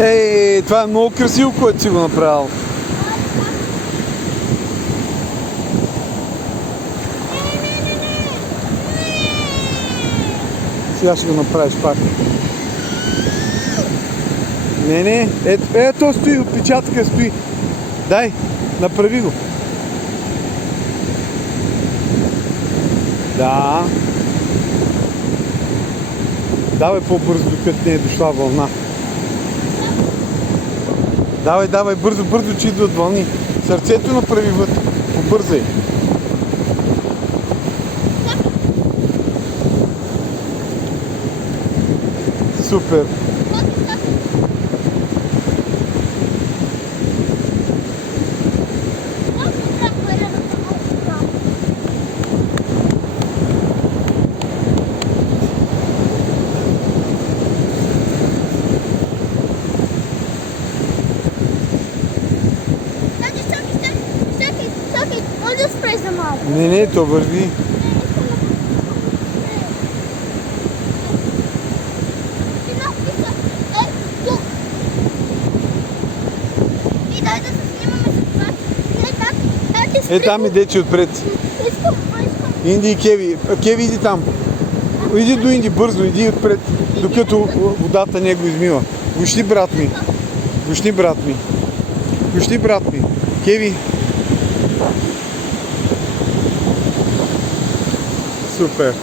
Ей, това е много красиво, което си го направил. Сега ще го направиш пак. Не, ето стои, отпечатъка стои. Дай, направи го. Да. Давай по-бързо, докато не е дошла вълна. Давай, бързо, че идват вълни. Сърцето направи вътре. Побързай. Супер. Не, то върви. Там иде, че отпред. Инди и Кеви. Кеви, иди там. Иди до Инди, бързо, иди отпред, докато водата не го измива. Гушни, брат ми. Гушни, брат ми. Кеви. Супер.